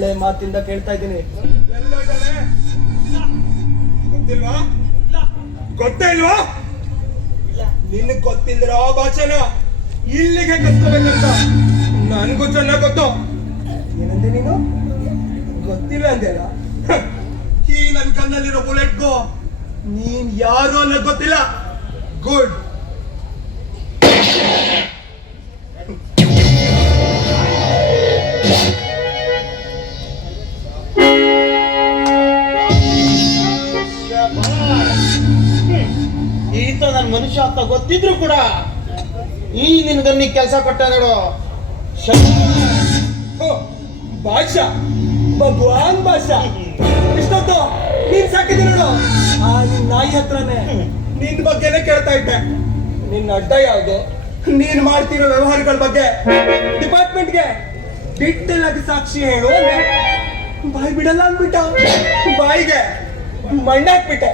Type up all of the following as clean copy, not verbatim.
ಒಳ್ಳೆ ಮಾತಿಂದ ಕೇಳ್ತಾ ಇದ್ದೀನಿ. ಗೊತ್ತಿಲ್ವಾ? ಗೊತ್ತೇ ಇಲ್ವಾ? ನಿನಗ್ ಗೊತ್ತಿಲ್ದಿರೋ ಭಾಷೆನ ಇಲ್ಲಿಗೆ ಕಸ್ಕೋಬೇಕಂತ ನನ್ಗೂ ಚೆನ್ನಾಗ್ ಗೊತ್ತು. ಏನಂದೆ ನೀನು? ಗೊತ್ತಿಲ್ಲ ಅಂದೇನ? ಈ ನನ್ ಕಣ್ಣಲ್ಲಿರೋ ಬುಲೆಟ್ಗೂ ನೀನ್ ಯಾರು ಅನ್ನೋದು ಗೊತ್ತಿಲ್ಲ. ಗುಡ್. ಈತ ನನ್ನ ಮನುಷ್ಯ ಅಂತ ಗೊತ್ತಿದ್ರು ಕೂಡ ಈ ನಿನ್ಗನ್ನಿ ಕೆಲಸ ಕೊಟ್ಟ ನೋಡು. ಭಾಷಾ ಭಗವಾನ್ ಭಾಷಾ ಇಷ್ಟೊತ್ತು ನೀನ್ ಸಾಕಿದೆ ನೋಡು. ಆ ನಿನ್ ನಾಯಿ ಹತ್ರನೇ ನಿನ್ ಬಗ್ಗೆನೇ ಕೇಳ್ತಾ ಇದ್ದೆ. ನಿನ್ನ ಅಡ್ಡ ಯಾವ್ದು? ನೀನ್ ಮಾಡ್ತಿರೋ ವ್ಯವಹಾರಗಳ ಬಗ್ಗೆ ಡಿಪಾರ್ಟ್ಮೆಂಟ್ಗೆ ಡೀಟೇಲ್ ಆಗಿ ಸಾಕ್ಷಿ ಹೇಳು ಅಂದೆ. ಬಾಯಿ ಬಿಡಲ್ಲ ಅಂದ್ಬಿಟ್ಟ. ಬಾಯಿಗೆ ಮಣ್ಣಾಕ್ಬಿಟ್ಟೆ.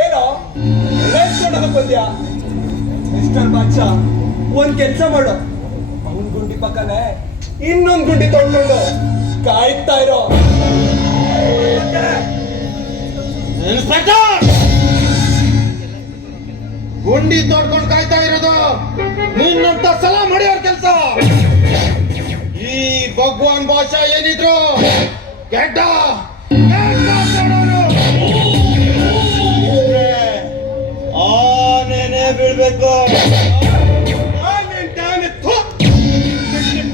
ಏನೋ ಕೊಂಡು ಬಂದ್ಯಾ? ಮಿಸ್ಟರ್ ಬಾದ್ಶಾ, ಒಂದ್ ಕೆಲ್ಸ ಮಾಡು. ಅವನ್ ಗುಂಡಿ ಪಕ್ಕನೆ ಇನ್ನೊಂದ್ ಗುಂಡಿ ತೊಗೊಂಡು ಕಾಯ್ತಾ ಇರೋ. ಇನ್ಸ್ಪೆಕ್ಟರ್, ಗುಂಡಿ ತೋಡ್ಕೊಂಡು ಕಾಯ್ತಾ ಇರೋದು ನಿನ್ನಂತ ಸಲ ಮಾಡಿಯೋರ್ ಕೆಲಸ. ಈ ಭಗವಾನ್ ಭಾಷಾ ಏನಿದ್ರು ಕೆಟ್ಟ ಆನೇನೆ ಬೀಳ್ಬೇಕು.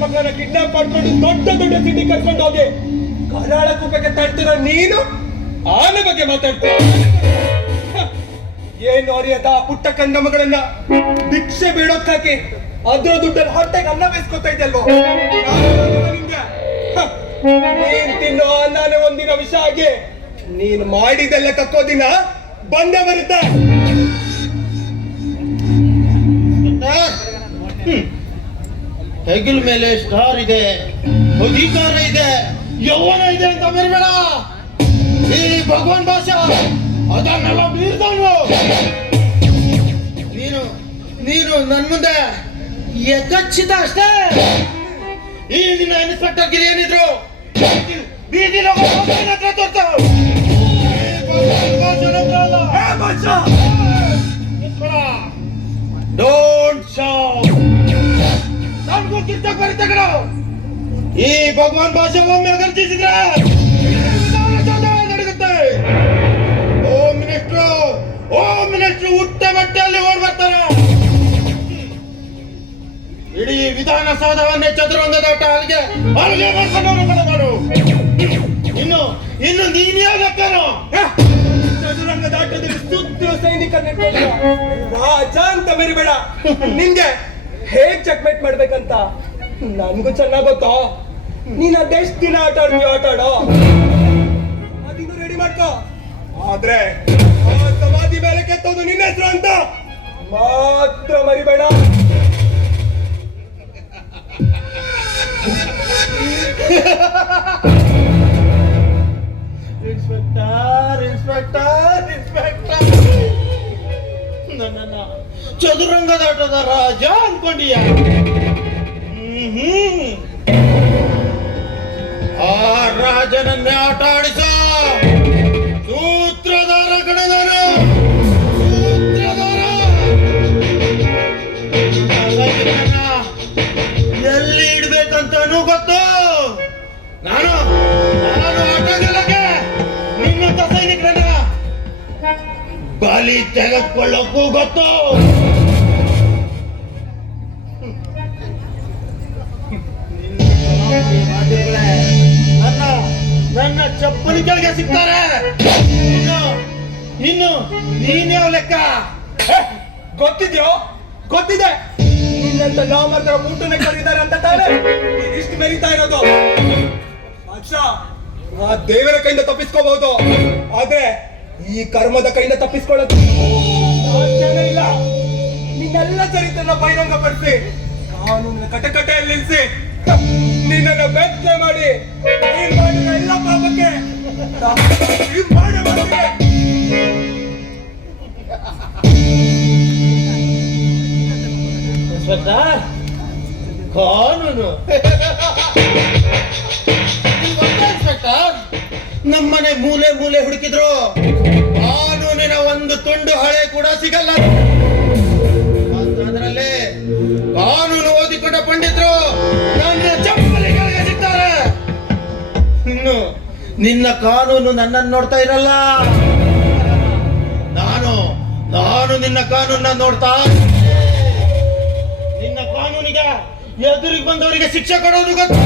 ಮಗನ ಕಿಡ್ನಾಪ್ ಮಾಡ್ಕೊಂಡು ದೊಡ್ಡ ದೊಡ್ಡ ಸಿಟಿ ಕರ್ಕೊಂಡು ಹೋಗಿ ಕರಾಳ ಕುಪ್ಪಕ್ಕೆ ತಡ್ತಿರೋ ನೀನು ಆನೆ ಬಗ್ಗೆ ಮಾತಾಡ್ತೀಯ? ಏನು ಅರಿಯದ ಪುಟ್ಟ ಕಂದ ಮಗಳನ್ನ ಭಿಕ್ಷೆ ಬೀಳೋಕ್ ಹಾಕಿ ಅದ್ರ ದುಡ್ಡಲ್ಲಿ ಹೊಟ್ಟೆಗೆ ಅನ್ನ ಬೇಯಿಸ್ಕೊತಾ ಇದ್ದಲ್ವೋ? ನಿಮ್ಗೆ ನೀನ್ ತಿನ್ನೋ ಅನ್ನನೇ ಒಂದಿನ ವಿಷ ಆಗಿ ನೀನ್ ಮಾಡಿದೆಲ್ಲ ಕಕ್ಕೋ ದಿನ ಬಂದೇ ಬರುತ್ತೆ. ಹೆಗಲ್ ಮೇಲೆ ಸ್ಟಾರ್ ಇದೆ, ಅಧಿಕಾರ ಇದೆ, ಯೌವನ ಇದೆ ಅಂತ ಮರಿಬೇಡ. ಈ ಭಗವಾನ್ ಭಾಷಾ ಅದನ್ನೆಲ್ಲ ಮೀರಿದವನು. ನೀನು ನನ್ ಮುಂದೆ ಯಥಚಿತ ಅಷ್ಟೇ. ಈ ದಿನ ಇನ್ಸ್ಪೆಕ್ಟರ್ ಗಿರಿ ಏನಿದ್ರು ಬೀದಿಲಿ ಹತ್ರ ತೋರ್ತಾವ. Don't shout. ನನ್ಗೂ ಕಿರ್ತಕ್ ಬರೀತಾ ಕಣ. ಈ ಭಗವಾನ್ ಭಾಷೆ ಒಮ್ಮೆ ಗರ್ಜಿಸಿದ್ರೆ ನಡೆಯುತ್ತೆ. ಹೋಮ್ ಮಿನಿಸ್ಟ್ರು ಉಟ್ಟ ಬಟ್ಟೆಯಲ್ಲಿ ಓಡ್ ಬರ್ತಾರೆ. ಇಡೀ ವಿಧಾನಸೌಧವನ್ನೇ ಚದುರಂಗದಾಟ ಅಲ್ಲಿಗೆ ಮಾಡ್ಕೊಂಡು ಮಾಡು. ಇನ್ನು ನೀನೇ ಲೆಕ್ಕನು. ಚದುರಂಗದಾಟದಲ್ಲಿ ಸುತ್ತು ಸೈನಿಕರನ್ನ ರಾಜ ಅಂತ ಮರಿಬೇಡ. ನಿಂಗೆ ಹೇಗ್ ಚೆಕ್ಮೇಟ್ ಮಾಡ್ಬೇಕಂತ ನನ್ಗೂ ಚೆನ್ನಾಗ್ ಗೊತ್ತೋ. ನೀನ್ ಅದೆಷ್ಟ್ ದಿನ ಆಟ ಆಡೋ ಅದಿನ್ನು ರೆಡಿ ಮಾಡ್ಕೋ. ಆದ್ರೆ ಆ ಸಮಾಧಿ ಮೇಲೆ ಕೆತ್ತೋದು ನಿನ್ನ ಹೆಸರು ಅಂತ ಮಾತ್ರ ಮರಿಬೇಡ. ಇನ್ಸ್ಪೆಕ್ಟರ್ ನನ್ನ ಚದುರಂಗದಾಟದ ರಾಜ ಅನ್ಕೊಂಡಿಯ? ಆ ರಾಜನನ್ನೇ ಆಟ ಆಡಿಸ ಸೂತ್ರಧಾರ ಕಡೆ ನಾನು. ಎಲ್ಲಿ ಇಡ್ಬೇಕಂತನೂ ಗೊತ್ತು. ನಾನು ಆಟ ಗೆಲ್ಲಕ್ಕೆ ನಿನ್ನಂತ ಸೈನಿಕರನ್ನ ಬಲಿ ತೆಗೆದುಕೊಳ್ಳಕ್ಕೂ ಗೊತ್ತು. ನನ್ನ ಚಪ್ಪಲಿ ಕೆಳಗೆ ಸಿಗ್ತಾರೆ. ಇನ್ನು ನೀನೇ ಲೆಕ್ಕ. ಗೊತ್ತಿದೆ ನಿನ್ನಂತ ನಾವು ಮಾತ್ರ ಊಟನೆ ಕರೀತಾರೆ ಅಂತ ತಾನೆ ಇಷ್ಟು ಮೆರಿತಾ ಇರೋದು. ಅಚ್ಚಾ, ಆ ದೇವರ ಕೈಯಿಂದ ತಪ್ಪಿಸ್ಕೋಬಹುದು, ಆದ್ರೆ ಈ ಕರ್ಮದ ಕೈಯಿಂದ ತಪ್ಪಿಸ್ಕೊಳ್ಳೋದು ಸಾಧ್ಯನೇ ಇಲ್ಲ. ನಿನ್ನೆಲ್ಲ ಚರಿತ್ರನ ಬಹಿರಂಗ ಪಡಿಸಿ ಕಾನೂನಿನ ಕಟಕಟೆಯಲ್ಲಿ ನಿಲ್ಲಿಸಿ ನಿನ್ನನ್ನು ಬೆತ್ತಲೆ ಮಾಡಿ ನೀನ್ ಮಾಡಿದ ಎಲ್ಲ ಪಾಪಕ್ಕೆ ಕಾನೂನು ನಿಮ್ಗ್ ಗೊತ್ತಾ ಇನ್ಸ್ಪೆಕ್ಟರ್, ನಮ್ಮನೆ ಮೂಲೆ ಮೂಲೆ ಹುಡುಕಿದ್ರು ಕಾನೂನಿನ ಒಂದು ತುಂಡು ಹಳೆ ಕೂಡ ಸಿಗಲ್ಲ. ಅದರಲ್ಲಿ ಕಾನೂನು ಓದಿಕೊಂಡ ಪಂಡಿತರು ನನ್ನ ಚಪ್ಪಲಿಗಳಿಗೆ ಸಿಗ್ತಾರೆ. ಇನ್ನು ನಿನ್ನ ಕಾನೂನು ನನ್ನನ್ನು ನೋಡ್ತಾ ಇರಲ್ಲ. ನಾನು ನಿನ್ನ ಕಾನೂನನ್ನ ನೋಡ್ತಾ ನಿನ್ನ ಕಾನೂನಿಗೆ ಎದುರಿಗೆ ಬಂದವರಿಗೆ ಶಿಕ್ಷೆ ಕೊಡೋದು ಗೊತ್ತು.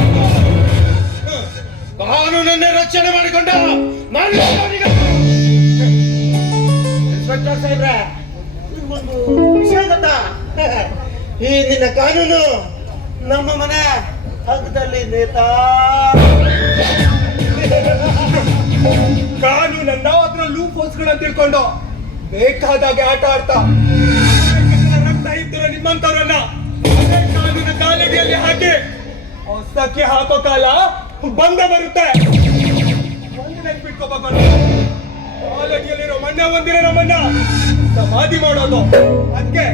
ಕಾನೂನನ್ನೇ ರಕ್ಷಣೆ ಮಾಡಿಕೊಂಡ ನಾನು ಇನ್ಸ್ಪೆಕ್ಟರ್ ಸಾಹೇಬ್ರೆ, ನಿಮ್ಗೊಂದು ವಿಷಯ ಗೊತ್ತಾ? ಈ ನಿನ್ನ ಕಾನೂನು ನಮ್ಮ ಮನೆ ಹಗ್ಗದಲ್ಲಿ ನೇತಾ. ಕಾನೂನನ್ನ ಅದ್ರ ಲೂಪ್ ಹೋಲ್ಸ್ಗಳನ್ನ ತಿಳ್ಕೊಂಡು ಬೇಕಾದಾಗೆ ಆಟ ಆಡ್ತಾ ರಕ್ತ ಇದ್ದರು ನಿಮ್ಮಂತವ್ರನ್ನ ಅದೇ ಕಾನೂನ ಕಾಲಡಿಯಲ್ಲಿ ಹಾಕಿ ಹೊಸಕ್ಕೆ ಹಾಕೋ ಕಾಲ ಬಂದ ಬರುತ್ತೆ. ಒಂದು ನೆನ್ಪಿಟ್ಕೋಬೇಕು, ಕಾಲಡಿಯಲ್ಲಿರೋ ಮಣ್ಣ ಒಂದಿನ ನಮ್ಮನ್ನ ಸಮಾಧಿ ಮಾಡೋದು. ಅದಕ್ಕೆ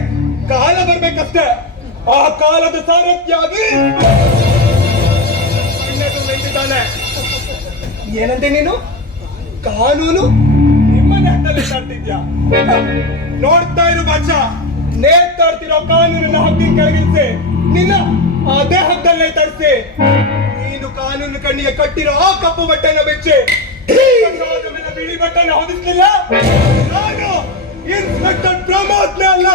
ಕಾಲ ಬರ್ಬೇಕಷ್ಟೇ. ಆ ಕಾಲದ ಸಾರಥ್ಯಾಗಿ ನಿಂತಿದ್ದಾನೆ. ಏನಂತೆ ನೀನು? ಕಾನೂನು ನಿಮ್ಮನೆ ಹತ್ತಲ್ಲಿ ತರ್ತಿದ್ಯಾ? ನೋಡ್ತಾ ಇರು ಬಾಚಾ, ನೇತಾಡ್ತಿರೋ ಕಾನೂನನ್ನ ಹಕ್ಕಿ ಕೆಳಗಿಳಿಸಿ ನಿನ್ನ ಅದೇ ಹಕ್ಕಲ್ಲೇ ತರಿಸಿ. ನೀನು ಕಾನೂನು ಕಣ್ಣಿಗೆ ಕಟ್ಟಿರೋ ಆ ಕಪ್ಪು ಬಟ್ಟೆನ ಬೆಚ್ಚಿ ಮೇಲೆ ಬಿಳಿ ಬಟ್ಟೆನ ಹೊದಿಸ್ಲಿಲ್ಲ. ನಾನು ಇನ್ಸ್ಪೆಕ್ಟರ್ ಪ್ರಮೋದ್ನೇ ಅಲ್ಲ.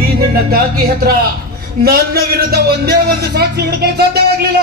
ಈ ನಿನ್ನ ಕಾಕಿ ಹತ್ರ ನನ್ನ ವಿರುದ್ಧ ಒಂದೇ ಒಂದು ಸಾಕ್ಷಿ ಹುಡುಕಲು ಸಾಧ್ಯವಾಗ್ಲಿಲ್ಲ.